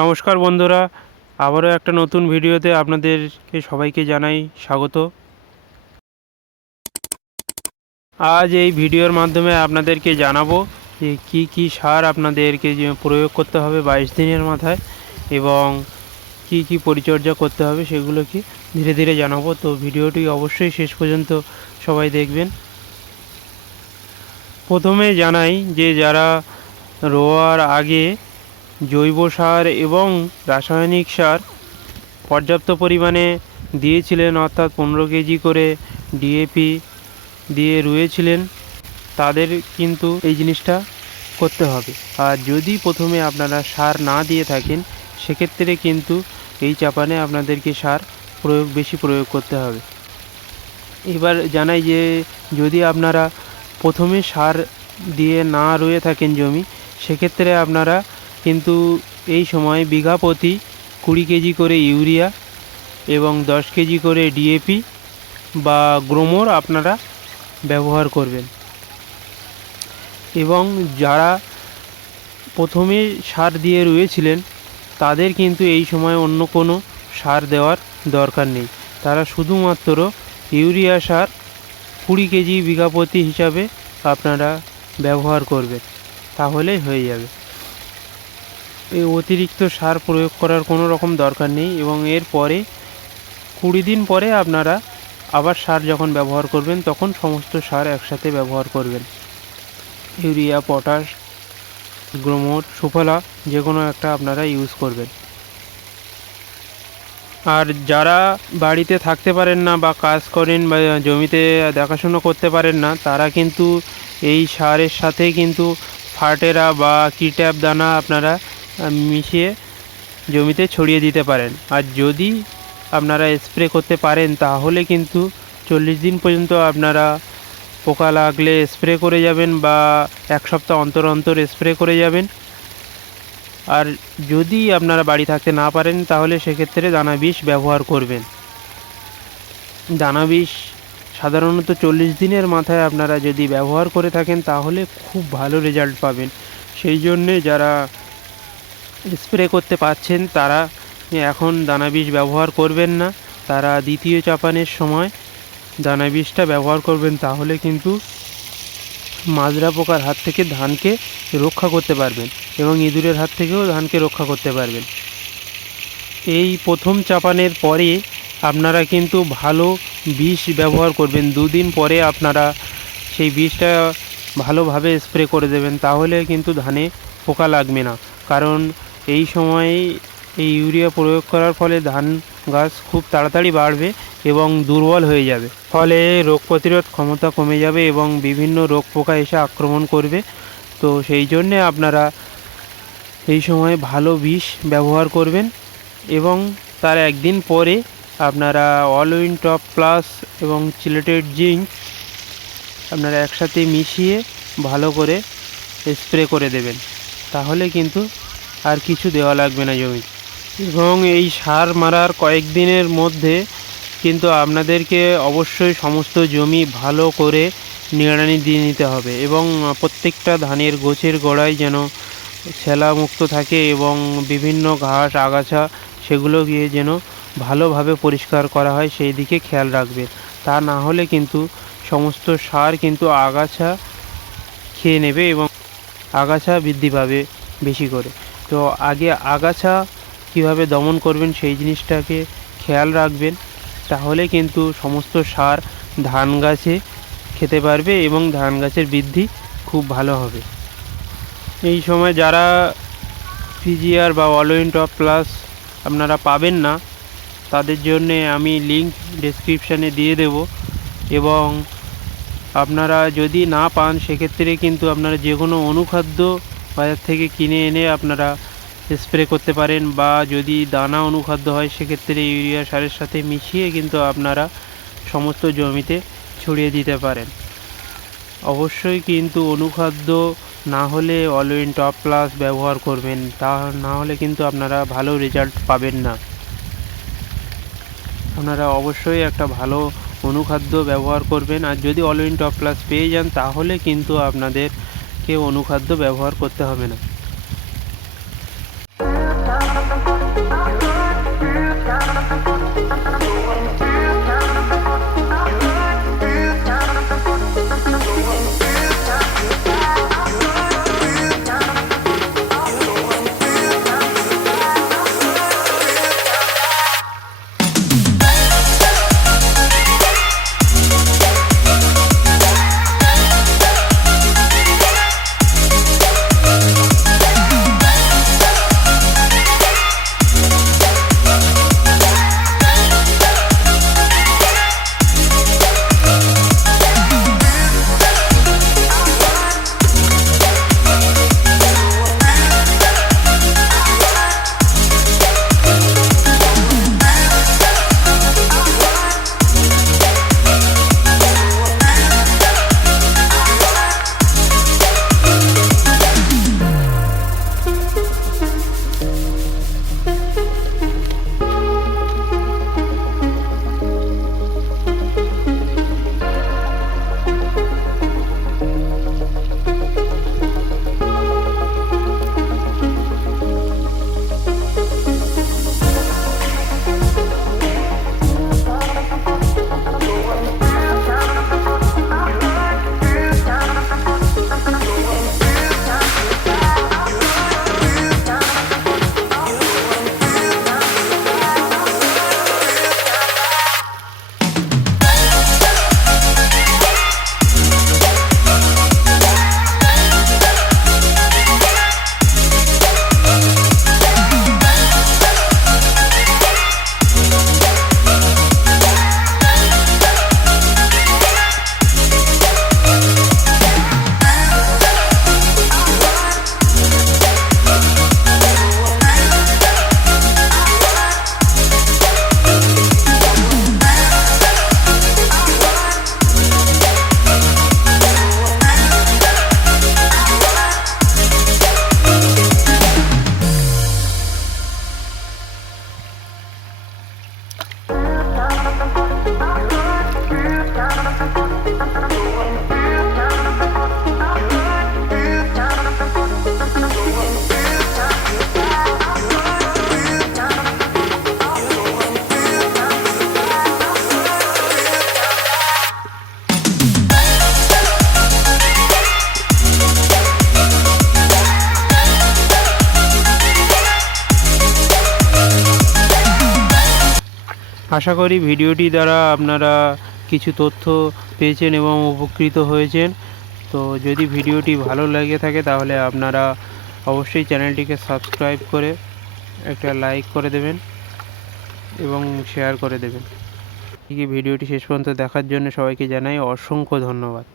নমস্কার বন্ধুরা, আবারও একটা নতুন ভিডিওতে আপনাদেরকে সবাইকে জানাই স্বাগত। আজ এই ভিডিওর মাধ্যমে আপনাদেরকে জানাবো যে কি সার আপনাদেরকে যে প্রয়োগ করতে হবে 22 দিনের মাথায় এবং কি পরিচর্যা করতে হবে সেগুলো কি ধীরে ধীরে জানাবো। তো ভিডিওটি অবশ্যই শেষ পর্যন্ত সবাই দেখবেন। প্রথমে জানাই যে যারা রোয়ার আগে জৈব সার এবং রাসায়নিক সার পর্যাপ্ত পরিমাণে দিয়েছিলেন, অর্থাৎ 15 কেজি করে ডিএপি দিয়ে রুয়েছিলেন, তাদের কিন্তু এই জিনিসটা করতে হবে। আর যদি প্রথমে আপনারা সার না দিয়ে থাকেন সেক্ষেত্রে কিন্তু এই চাপানে আপনাদেরকে সার বেশি প্রয়োগ করতে হবে। এবার জানাই যে যদি আপনারা প্রথমে সার দিয়ে না রুয়ে থাকেন জমি, সেক্ষেত্রে আপনারা কিন্তু এই সময় বিঘা প্রতি 20 কেজি করে ইউরিয়া এবং 10 কেজি করে ডিএপি বা গ্রোমোর আপনারা ব্যবহার করবেন। এবং যারা প্রথমে সার দিয়ে রুয়েছিলেন তাদের কিন্তু এই সময় অন্য কোনো সার দেওয়ার দরকার নেই। তারা শুধুমাত্র ইউরিয়া সার 20 কেজি বিঘা প্রতি হিসাবে আপনারা ব্যবহার করবেন, তাহলেই হয়ে যাবে। এই অতিরিক্ত সার প্রয়োগ করার কোনো রকম দরকার নেই। এবং এর পরে 20 দিন পরে আপনারা আবার সার যখন ব্যবহার করবেন তখন সমস্ত সার একসাথে ব্যবহার করবেন। ইউরিয়া, পটাশ, গ্রোমোর, সুফলা যে কোনো একটা আপনারা ইউজ করবেন। আর যারা বাড়িতে থাকতে পারেন না বা কাজ করেন বা জমিতে দেখাশুনো করতে পারেন না, তারা কিন্তু এই সারের সাথে কিন্তু ফার্টেরা বা কিট্যাপ দানা আপনারা মিশিয়ে জমিতে ছড়িয়ে দিতে পারেন। আর যদি আপনারা স্প্রে করতে পারেন তাহলে কিন্তু 40 দিন পর্যন্ত আপনারা পোকা লাগলে স্প্রে করে যাবেন বা 1 সপ্তাহ অন্তর অন্তর স্প্রে করে যাবেন। আর যদি আপনারা বাড়ি থাকতে না পারেন তাহলে সেক্ষেত্রে দানা বিষ ব্যবহার করবেন। দানা বিষ সাধারণত 40 দিনের মাথায় আপনারা যদি ব্যবহার করে থাকেন তাহলে খুব ভালো রেজাল্ট পাবেন। সেই জন্যে যারা স্প্রে করতে পারছেন তারা এখন দানা বিষ ব্যবহার করবেন না, তারা দ্বিতীয় চাপানের সময় দানা বিষটা ব্যবহার করবেন। তাহলে কিন্তু মাজরা পোকার হাত থেকে ধানকে রক্ষা করতে পারবেন এবং ইঁদুরের হাত থেকেও ধানকে রক্ষা করতে পারবেন। এই প্রথম চাপানের পরে আপনারা কিন্তু ভালো বিষ ব্যবহার করবেন। 2 দিন পরে আপনারা সেই বিষটা ভালোভাবে স্প্রে করে দেবেন, তাহলে কিন্তু ধানে পোকা লাগবে না। কারণ এই সময়ে এই ইউরিয়া প্রয়োগ করার ফলে ধান গাছ খুব তাড়াতাড়ি বাড়বে এবং দুর্বল হয়ে যাবে, ফলে রোগ প্রতিরোধ ক্ষমতা কমে যাবে এবং বিভিন্ন রোগ পোকা এসে আক্রমণ করবে। তো সেই জন্যে আপনারা এই সময় ভালো বিষ ব্যবহার করবেন। এবং তার একদিন পরে আপনারা অলউইন টপ প্লাস এবং চিলেটেড জিঙ্ক আপনারা একসাথে মিশিয়ে ভালো করে স্প্রে করে দেবেন, তাহলে কিন্তু আর কিছু দেওয়া লাগবে না জমি। এবং এই সার মারার কয়েকদিনের মধ্যে কিন্তু আপনাদেরকে অবশ্যই সমস্ত জমি ভালো করে নিড়ানি দিয়ে নিতে হবে এবং প্রত্যেকটা ধানের গোছের গোড়ায় যেন ছেলা মুক্ত থাকে এবং বিভিন্ন ঘাস আগাছা সেগুলো গিয়ে যেন ভালোভাবে পরিষ্কার করা হয় সেই দিকে খেয়াল রাখবে। তা না হলে কিন্তু সমস্ত সার কিন্তু আগাছা খেয়ে নেবে এবং আগাছা বৃদ্ধি পাবে বেশি করে। তো আগে আগাছা কিভাবে দমন করবেন সেই জিনিসটাকে খেয়াল রাখবেন, তাহলে কিন্তু সমস্ত সার ধান গাছে খেতে পারবে এবং ধান গাছের বৃদ্ধি খুব ভালো হবে। এই সময় যারা পিজিআর বা অলউইন টপ প্লাস আপনারা পাবেন না, তাদের জন্যে আমি লিঙ্ক ডেসক্রিপশানে দিয়ে দেব। এবং আপনারা যদি না পান সেক্ষেত্রে কিন্তু আপনারা যে কোনো অনুখাদ্য বাজার থেকে কিনে এনে আপনারা স্প্রে করতে পারেন, বা যদি দানা অনুখাদ্য হয় সেক্ষেত্রে ইউরিয়া সারের সাথে মিশিয়ে কিন্তু আপনারা সমস্ত জমিতে ছড়িয়ে দিতে পারেন। অবশ্যই কিন্তু অনুখাদ্য না হলে অলউইন টপ প্লাস ব্যবহার করবেন, তা না হলে কিন্তু আপনারা ভালো রেজাল্ট পাবেন না। আপনারা অবশ্যই একটা ভালো অনুখাদ্য ব্যবহার করবেন। আর যদি অলউইন টপ প্লাস পেয়ে যান তাহলে কিন্তু আপনাদেরকে অনুখাদ্য ব্যবহার করতে হবে না। আশা করি ভিডিওটি দ্বারা আপনারা কিছু তথ্য পেয়েছেন এবং উপকৃত হয়েছেন। তো যদি ভিডিওটি ভালো লেগে থাকে তাহলে আপনারা অবশ্যই চ্যানেলটিকে সাবস্ক্রাইব করে একটা লাইক করে দেবেন এবং শেয়ার করে দেবেন। ভিডিওটি শেষ পর্যন্ত দেখার জন্য সবাইকে জানাই অসংখ্য ধন্যবাদ।